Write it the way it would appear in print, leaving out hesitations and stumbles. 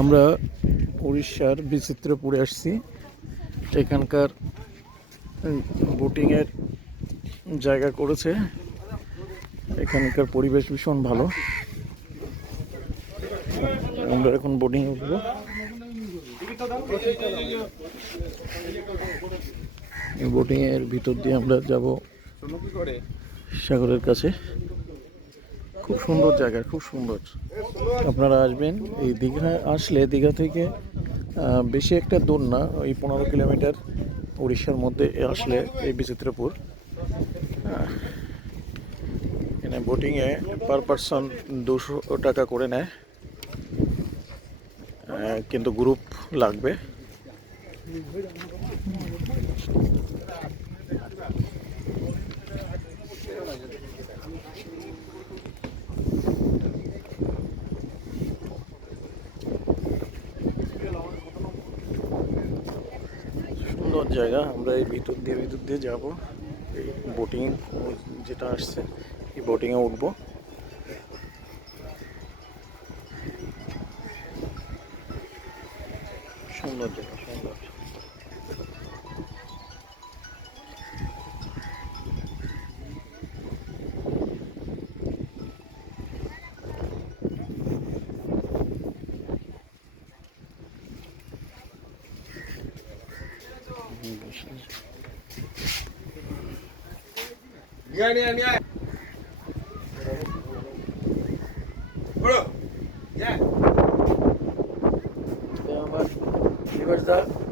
আমরা উড়িষ্যার বিচিত্রপুরে আসছি। এখানকার বোটিংয়ের জায়গা করেছে। এখানকার পরিবেশ ভীষণ ভালো। আমরা এখন বোটিং উঠবো। বোটিং এর ভিতর দিয়ে আমরা যাব সাগরের কাছে। খুব সুন্দর জায়গা, খুব সুন্দর। আপনারা আসবেন। এই দীঘা আসলে দীঘা থেকে বেশি একটা দূর না, ওই 15 কিলোমিটার উড়িষ্যার মধ্যে আসলে এই বিচিত্রপুর। এখানে বোটিংয়ে পার পারসন 200 টাকা করে নেয়, কিন্তু গ্রুপ লাগবে। সুন্দর জায়গা। আমরা এই ভিতর দিয়ে যাব। এই বোটিং যেটা আসছে, এই বোটিংয়ে উঠবো। সুন্দর জায়গা, সুন্দর। আমার